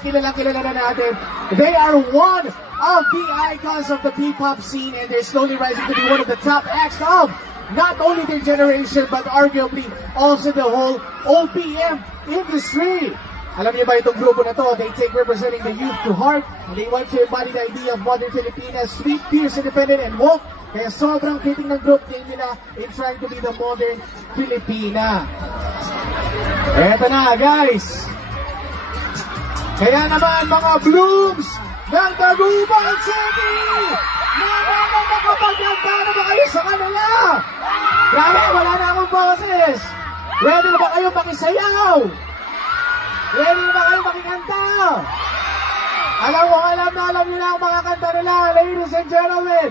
namang kilala na natin. They are one of the icons of the P-pop scene and they're slowly rising to be one of the top acts of not only their generation but arguably also the whole OPM industry. Alam niyo ba itong grupo na to, they take representing the youth to heart and they want to embody the idea of modern Filipinas, sweet, fierce, independent, and woke. Kaya sobrang fitting ng group name nila in trying to be the modern Filipina. Eto na guys. Kaya naman mga blooms ng Dagupan City! Naman makapaganda na ba kayo sa kanila? Grabe, wala na akong boses. Ready na ba kayo makisayaw? Ready na ba kayo makikanta? Alam niyo na ang mga kanta nila, ladies and gentlemen.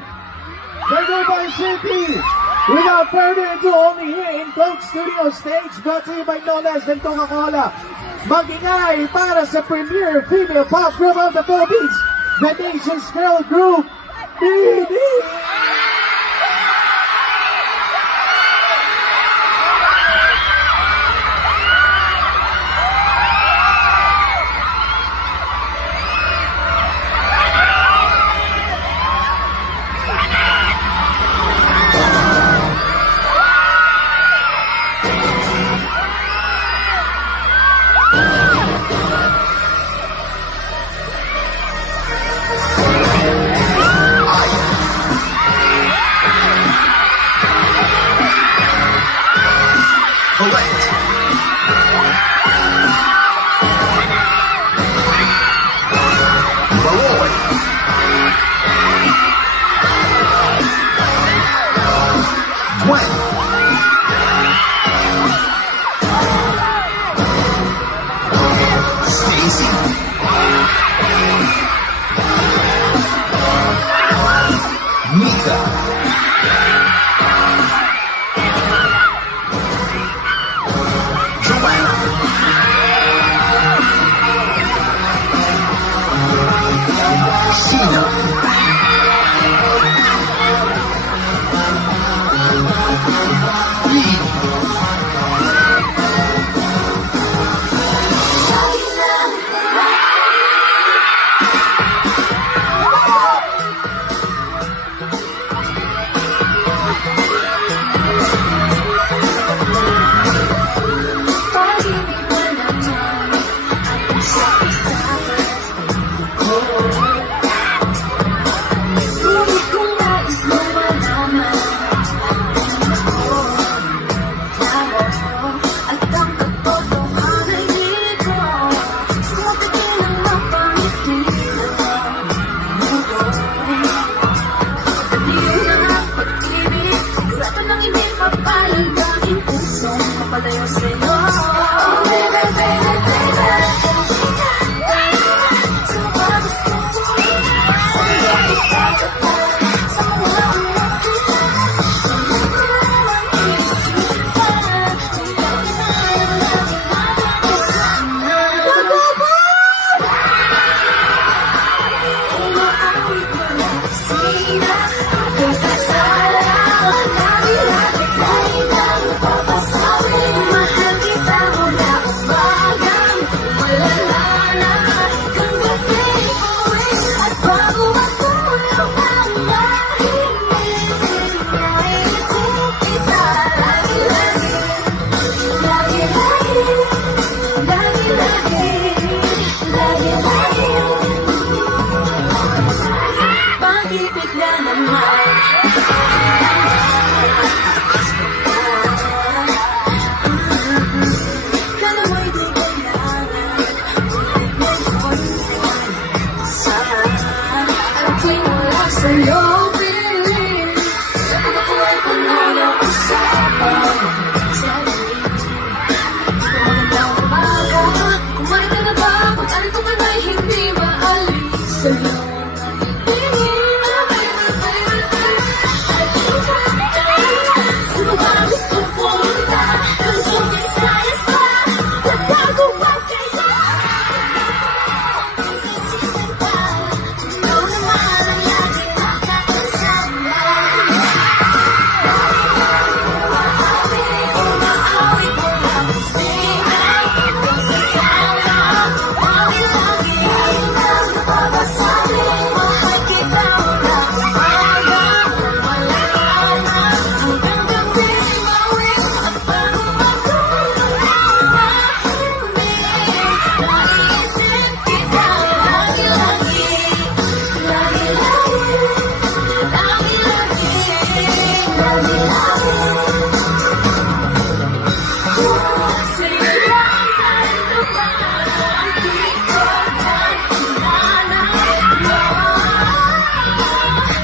Dagupan City! Without further ado, only here in Coke Studio Stage, brought to you by no less than Coca-Cola. Mag-ingay para sa premier female pop group of the Philippines, the nation's girl group, BD!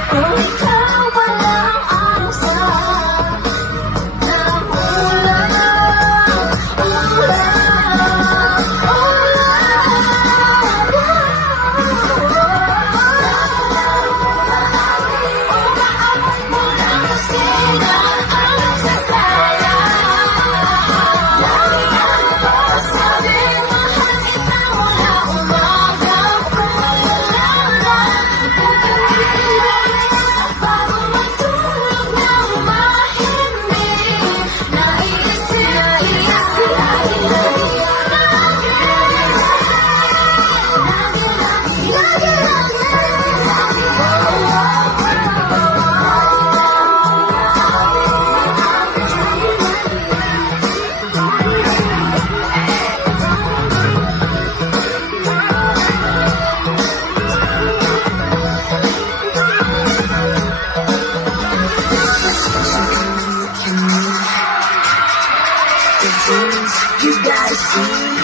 Kung ikaw walang asa ng ulan, umaabot mo lang kasi na ang sasaya. Lagi ako sabing mahal kita mula umaga hanggang bago matulog na umahimik. Naiisip you gotta see.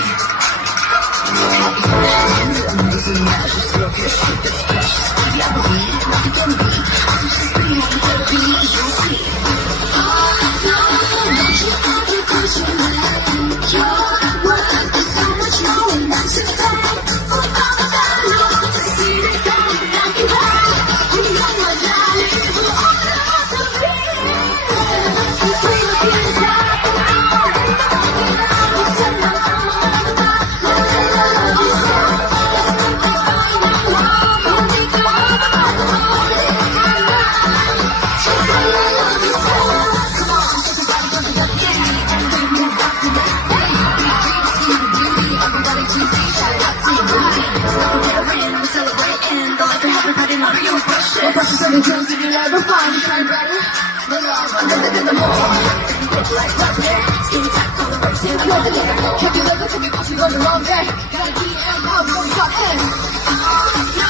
The dreams that you never find, shine brighter. The love under the more. Like butter, skin tight, color works in the morning. Can't you look at me, watch me go the wrong way. Got a DM, now don't stop in. No,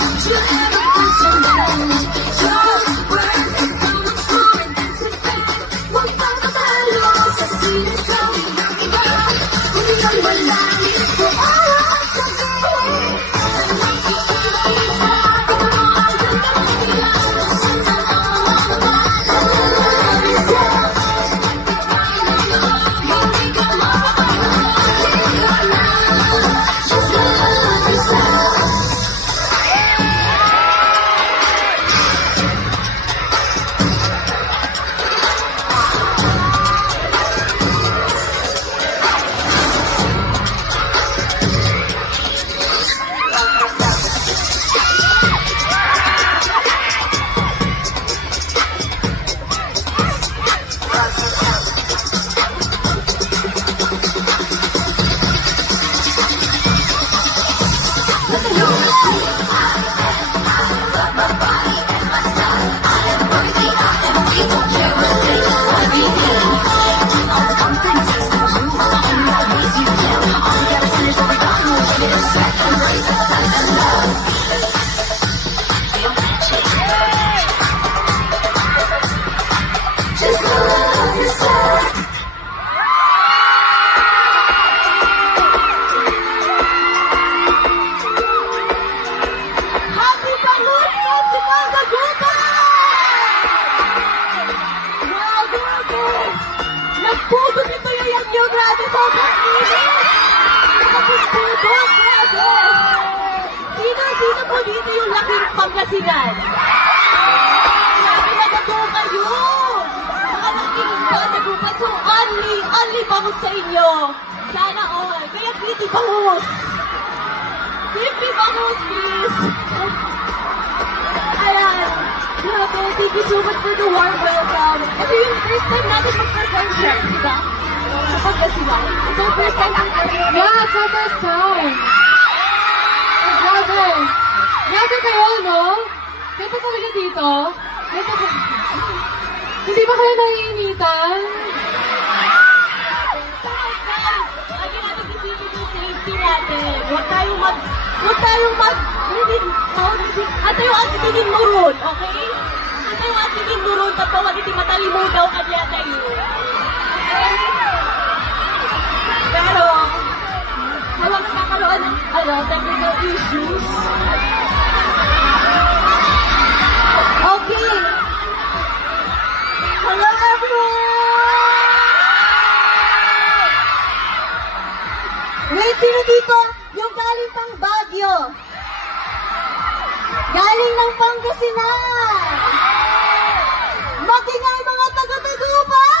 don't you ever question that. Your word is so much more intensified. Huwag pang matalo sa sinasang ng iba. Kung ikaw wala, kung araw sa nagputo nito yung nyo, grabe, sobrang init! Nakapagputo, grabe! Sino po dito yung laking Pangasinan? Grabe, nagago kayo! Baka nakinig ba, nagupat. So, only bangus sa inyo. Sana all. Kaya Kitty bangus! Kitty bangus, please! Ayan. Grabe, thank you so much for the warm welcome. Ito yung first time natin mag-perform siya, di ba? Kapag na sila. Ito yung first time mag-perform. Yeah, it's our first time. Oh, grabe. Grabe kayo, no? May pa talaga dito? May pa Hindi ba kayo naiinitan? Lagi natin isipin yung safety natin. Huwag tayong at yung atingin mo ron, okay? At yung atingin mo ron, tapos wag iti matalimaw daw kanya tayo. Okay? Pero, habang nakakaroon ng technical issues, galing ng Pangasinan! Matingay mga taga-Tagupan!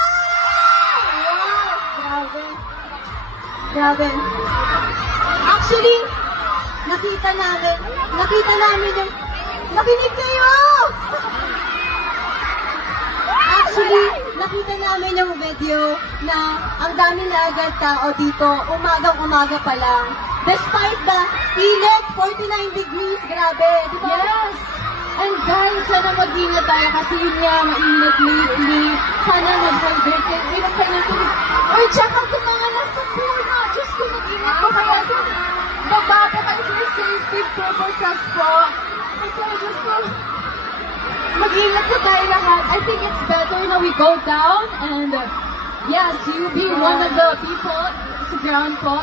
Wow! Grabe. Grabe. Actually, nakita namin yung, nakinig kayo! Actually, nakita namin yung video na ang dami na agad tao dito, umagang-umaga pa lang. Despite the init, 49 degrees, grabe, di ba? Yes! And guys, sana mag-ingat tayo kasi yun nga, mainit lately. Sana mag-hydrate kayo. Inom kayo ng tubig. Or tsaka sa mga nasa pool na, Diyos ko, mag-ingat po kaya sa baba po kayo for safety purposes po. Kasi Diyos ko, mag-ingat po tayo lahat. I think it's better na we go down and yes, you be one of the people sa ground po.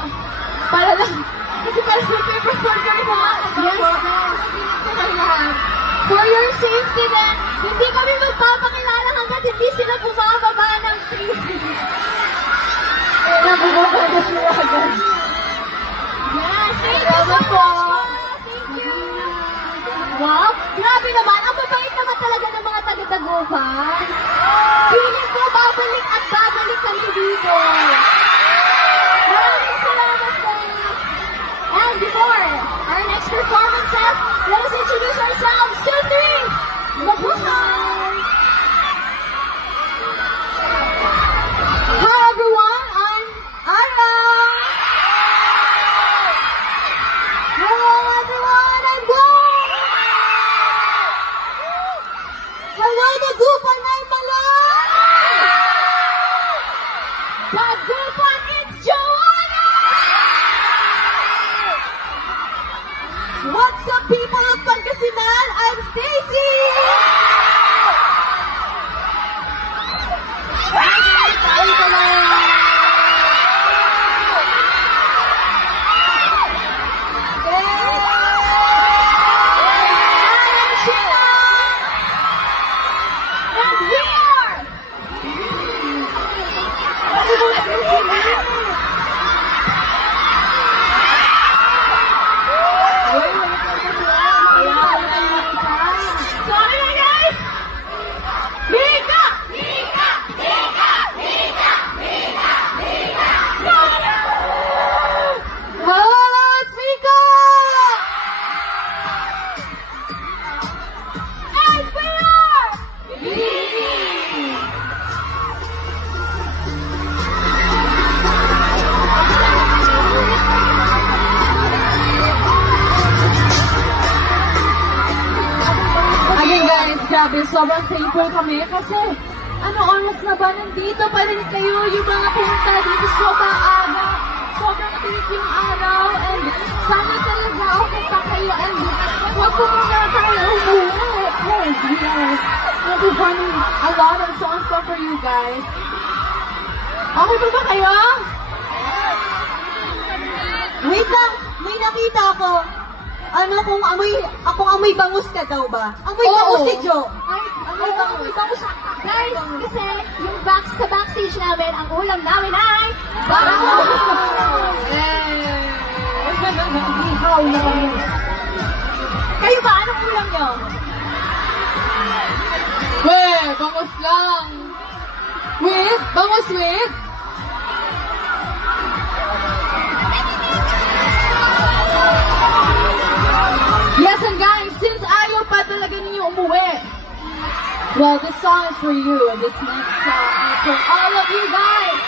Para lang, kasi para sa paper kayo mga yes, po. Mag-ingat po kayo lahat. For your safety then, hindi kami magpapakilala hanggat hindi sila bumababa ng tree. Nabubaba na sila agad. Yes, thank you so much. Thank you. Wow, grabe naman. Ang mabait naman talaga ng mga taga-Tagupan. Feeling ko babalik at babalik kami dito. Maraming salamat po. And before our next performances, let us introduce ourselves. 2, 3. Mabuhay! Hi everyone, I'm Ara. Hello everyone, I'm Gwen! Hello, Tagupan, I'm Malay! Tagupan, it's Joanna! What's up, people of Pangasinan? I'm Stacy! Grabe, sobrang thankful kami kasi ano oras na ba nandito pa rin kayo yung mga punta dito sobrang aga, sobrang tinik yung araw and sana talaga okay pa kayo and huwag po muna tayo umuwi. Yes, we'll be running a lot of songs pa for you guys. Okay pa ba kayo? Wait lang, may nakita ako. Ano kung amoy bangus ka daw ba? Amoy bangus si Jo. Ay, amoy bangus. Guys, kasi yung sa backstage namin, ang ulam namin ay bangus! Ihaw na bangus. Kayo ba? Anong ulam nyo? Bangus lang. Bangus with? Yes, and guys, since ayaw pa talaga ninyo umuwi, well, this song is for you, and this next song is for all of you guys.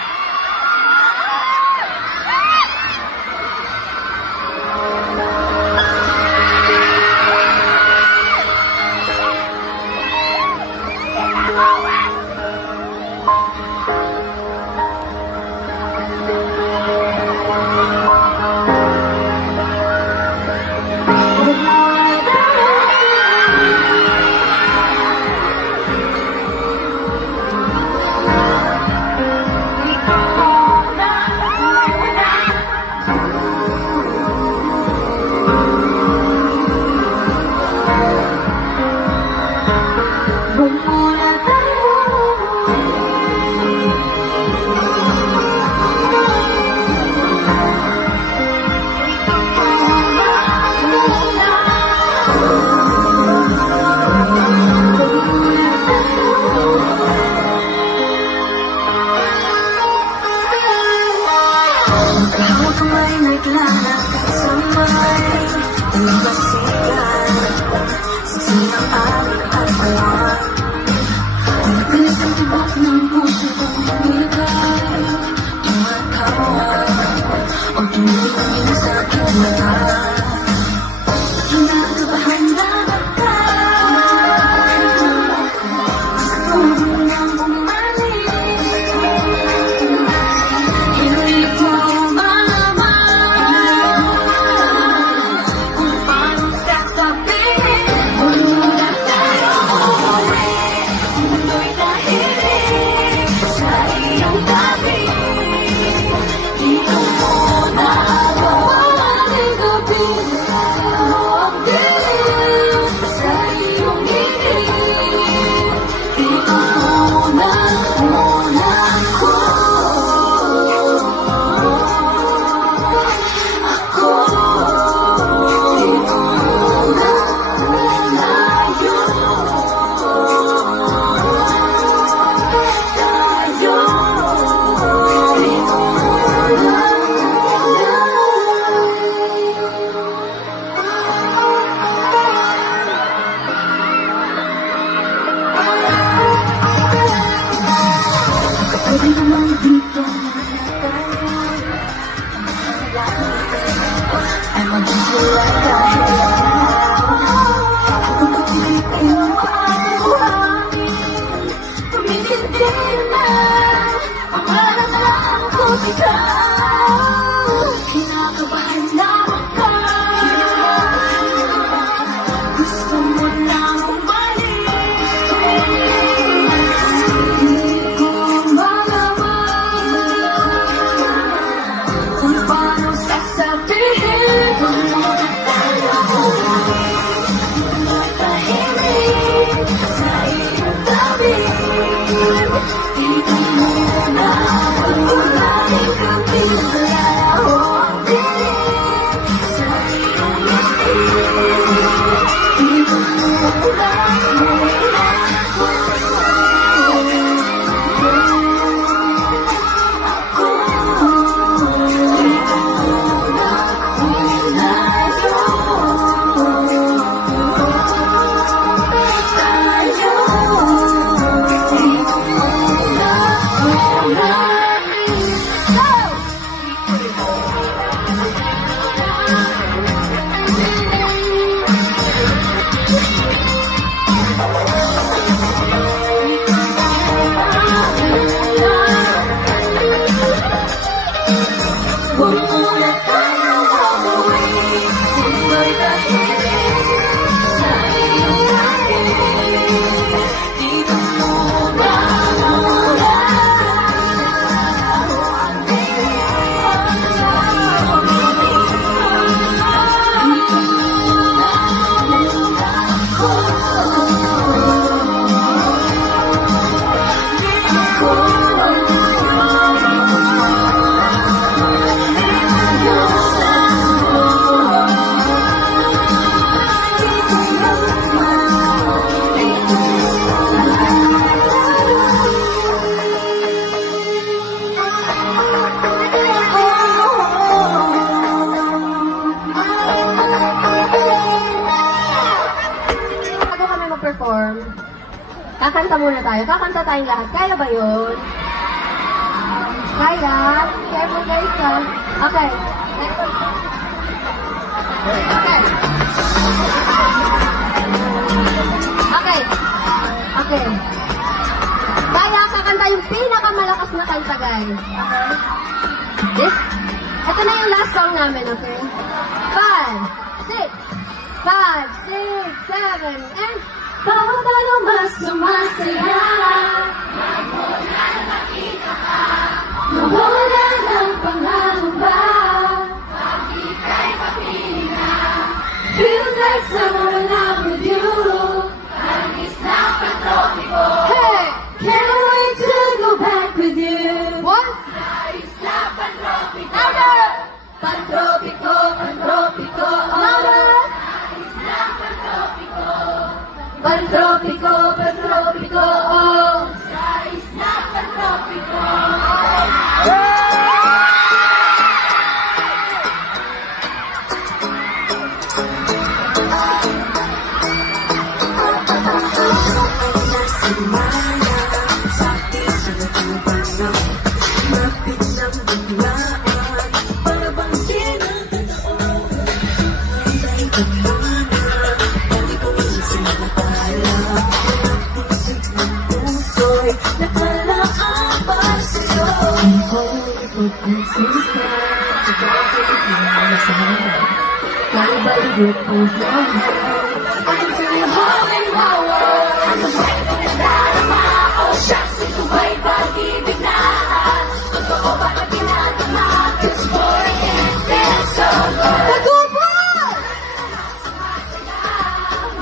Pwede naman dito na tayo. I'm a DJ like kung magpipigil mo ang buhangin, tumitindi na ang malamang ko bitaw. Kinakabahan na ako, gusto mo lang umalis. Hindi ko malaman kung paano sasabihin. Huwag mo na tayo tahimik sa iyong tabi. Dito mo na huwag mo natin kapilalaho ang dilim sa iyong ngiti. Dito mo na muna huwag muna tayo umuwi. Huwag tahimik sa iyong tabi. Dito muna muna ang dilim sa iyong ngiti. Dito muna muna ako. Bago kami mag-perform, kakanta muna tayo. Kakanta tayong lahat. Kaya ba yun? Kaya? Careful guys ha? Okay. Okay. Okay. Okay. Kaya kakanta yung pinakamalakas na kanta guys. Okay? This? Ito na yung last song namin, okay? 5, 6, 7, and bawat ano mas sumasaya. Nawala ng pangangamba. Feels like summer when I'm with you. Hey, can't wait to go back with you. What? Louder! Pantropiko, pantropiko, louder! Pantropiko, pantropiko, oh. Is not pantropiko.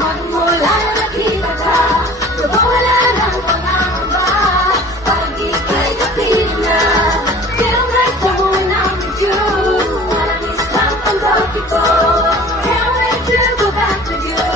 Magmula na nakita ka, wala ng pangangamba. Pag ika'y kapiling na, feel like someone I'm with you. Walang isang pantropiko, can't wait to go back with you.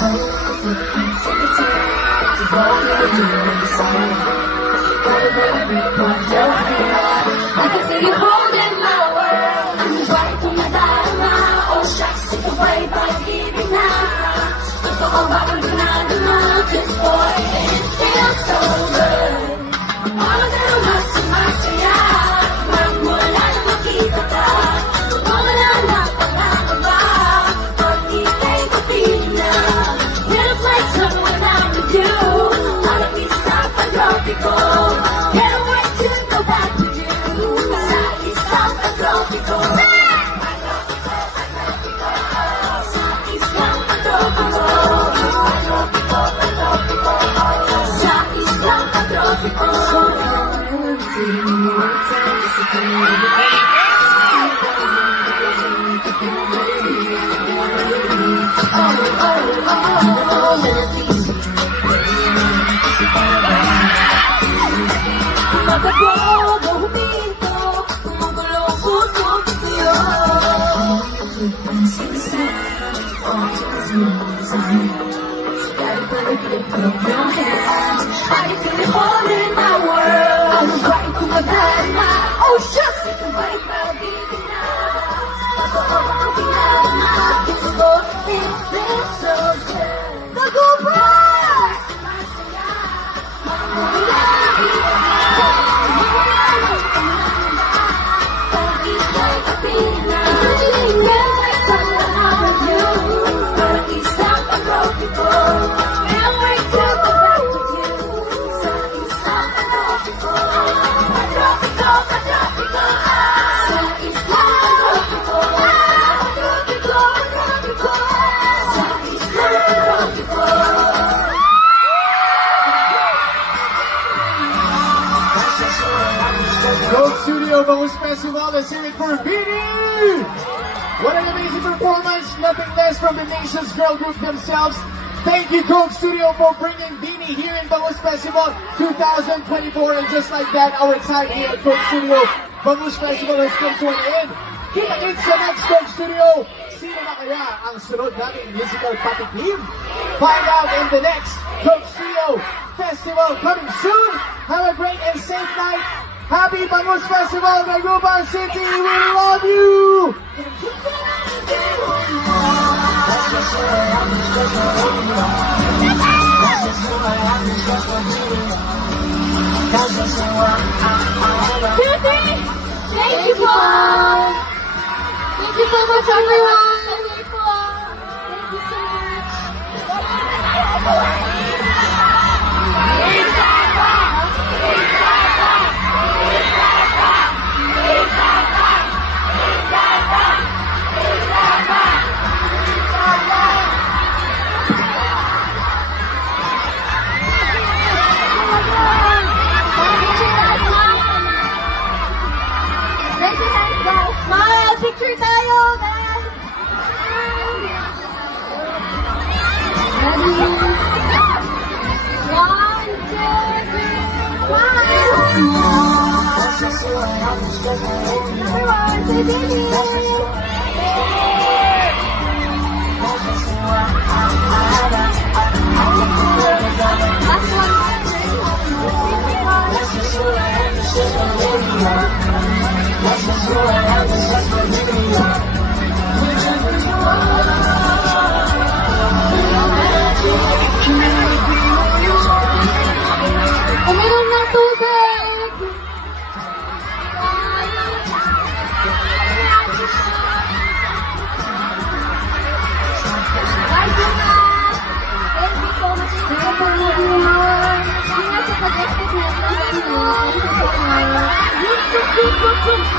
I can feel you holding my world. Right to my dharma. Oh shucks, take away by giving up. Totoo ba ang ginagawa? This boy, it feels so good. All of them masaya. Magmula na makita ka. Totoo ba na napangakaba? Pag ika'y kapiling na. Feels like someone I'm with you. Para pista pag-tropico. Can't wait to go back to you. Sa isla pag-tropico. Sa isla pag-tropico. Sa isla pag-tropico. Magkabago huminto, kumugulo ang puso ko sa'yo. Gotta put a grip on your hand. I can feel it holding my world. I'm right to my dharma. Oh shucks, it's a right now, baby now. Ako ang ginagawa. This boy, it feels so good. Nag-ubra! Coke Studio Bangus Festival, let's hear it for Beanie! What an amazing performance, nothing less from the nation's girl group themselves. Thank you, Coke Studio, for bringing Beanie here in Bangus Festival 2024. And just like that, our time here at Coke Studio Bangus Festival has come to an end. Kita-kits sa next Coke Studio. Sino na kaya ang sunod nating musical patikim? Find out in the next Coke Studio Festival coming soon. Have a great and safe night. Happy Bangus Festival, Naguban City! We love you! Thank you po! Thank you so much, everyone! Thank you po! Thank you so much! Smile! Picture tayo! Guys! Ready? 1, 2, 3, smile! Everyone, say baby! Uminom ng tubig! Thank you so much for everyone. Ingat sa pag-expect natin. Thank you so much.